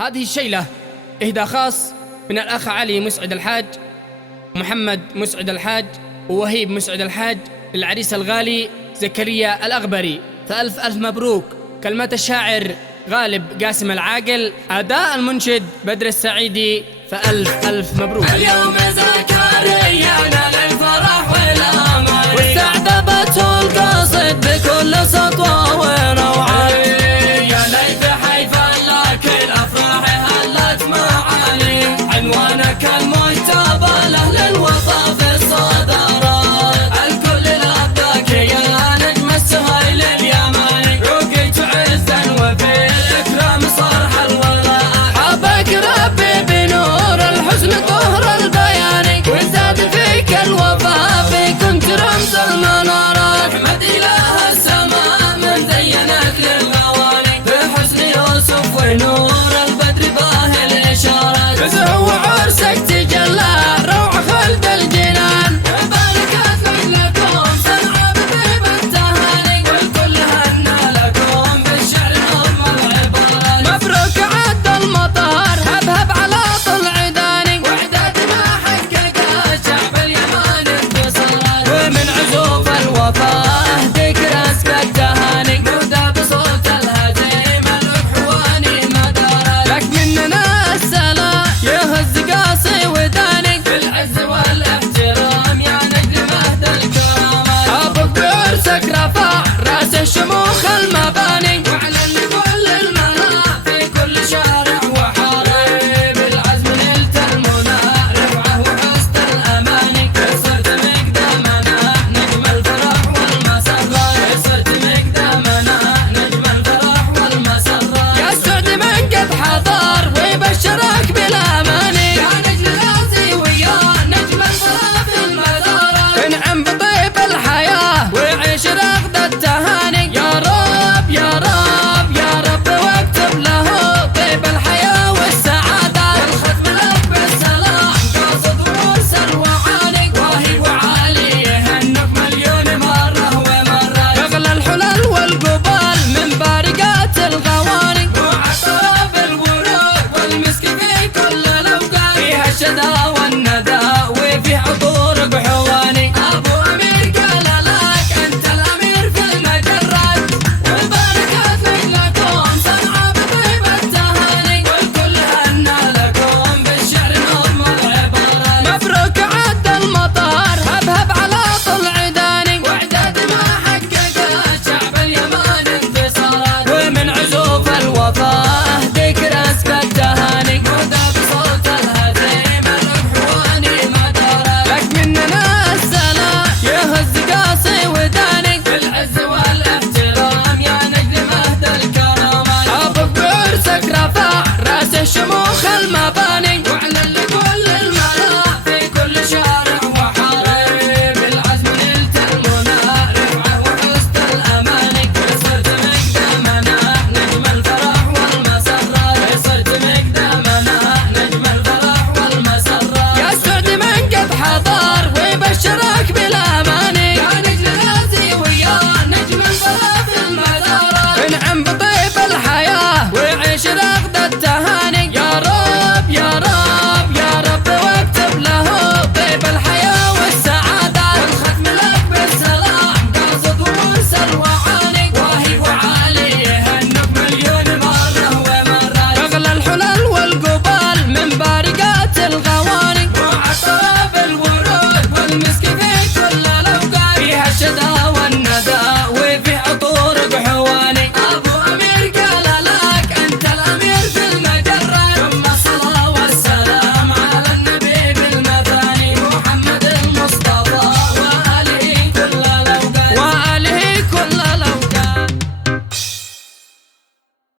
هذه الشيلة إهداء خاص من الأخ علي مسعد الحاج، محمد مسعد الحاج، ووهيب مسعد الحاج، للعريس الغالي زكريا الأغبري. فألف ألف مبروك. كلمات الشاعر غالب قاسم العاقل، أداء المنشد بدر السعيدي. فألف ألف مبروك. اليوم زكريانا للفرح والأمان، والسعادة بتول قاصد بكل سطوة وروعة. يا ليت حيفا لك الأفراح هلت معاني، عنوانك المجتبى لأهل الوفا في الصدارات. الكل لباك يا نجم السهيل اليماني، رقيت عزا وفي الإكرام صرح الولاء. حبك ربي بنور الحسن طهر البياني، وزاد فيك الوفا في كنت رمز المنارات. احمد إله السماء من زينك للغواني، بحسن يوسف ونور البدر باهي الإشارات. بزهو عرسك تجلى روعة خلد الجنان، باركت لكم سمعة بطيب التهاني، والكل هنى لكم بالشعر نظم العبارات. مبروك عد المطار هبهب على طلع داني، وعداد ما حقق الشعب اليماني انتصارات. ومن عزوف الوفا اهديك رزق التهاني، نودى بصوت الهزيم الحواني مدارات. لك مننا السلام يهز قاصي وداني، بالعز والاحترام يا نجم اهدى الكرامات. ابوك بعرسك رفع راس الشموخ المباني، واعلن لكل الملا في كل شارع وحاره. بالعزم نلت المنى رفعه وحسن الاماني، صرت مقدامنا نجم الفرح والمسرات. صرت مقدامنا نجم الفرح والمسرات. يا السعد من قد حضر ويبشرك بالاماني، يا نجم الازي ويا نجم الفرح في المزارات. انعم بطيب الحياه وعيش رغد التهاني، يا رب يا رب يا رب واكتب له طيب الحياه والسعاده. والختم لك بالسلام قاصد ومرسل وعالي، واهي وعالي يهنك مليون مره ومره. شغل الحلل والقبال من بارقات الغواني، وعطر بالورود والمسك في كل الاوقات. فيها الشدى والندى وفي عطور بحواني. ابو امير قال لك انت الامير في المجرات، والبركات لكم سمعه بطيب التهاني، والكل هنى لكم بالشعر نظم العبارات. مبروك عد المطار هبهب على طلع داني، واعداد ما حقق الشعب اليماني انتصارات. ومن عزوف الوفا اهديك رزق التهاني، نودى بصوت الهزيم الحواني مدارات. لك مننا السلام يهز قاصي وداني، بالعز والاحترام يا نجم اهدى الكرامات. ابوك بعرسك رفع راس الشموخ المباني، واعلن لكل الملا في كل شارع وحاره. بالعزم نلت المنى رفعه وحسن الاماني، صرت مقدامنا نجم الفرح والمسرات. صرت مقدامنا نجم الفرح والمسرات. يا السعد من قد حضر ويبشرك بالاماني، يا نجم الازي ويا نجم الفرح في المزارات. انعم بطيب الحياه وعيش رغد التهاني، يا رب يا رب يا رب واكتب له طيب الحياه والسعاده. والختم لك بالسلام قاصد ومرسل وعالي، واهي وعالي يهنك مليون مره ومره. شغل الحلل والقبال من بارقات الغواني، وعطر بالورود والمسك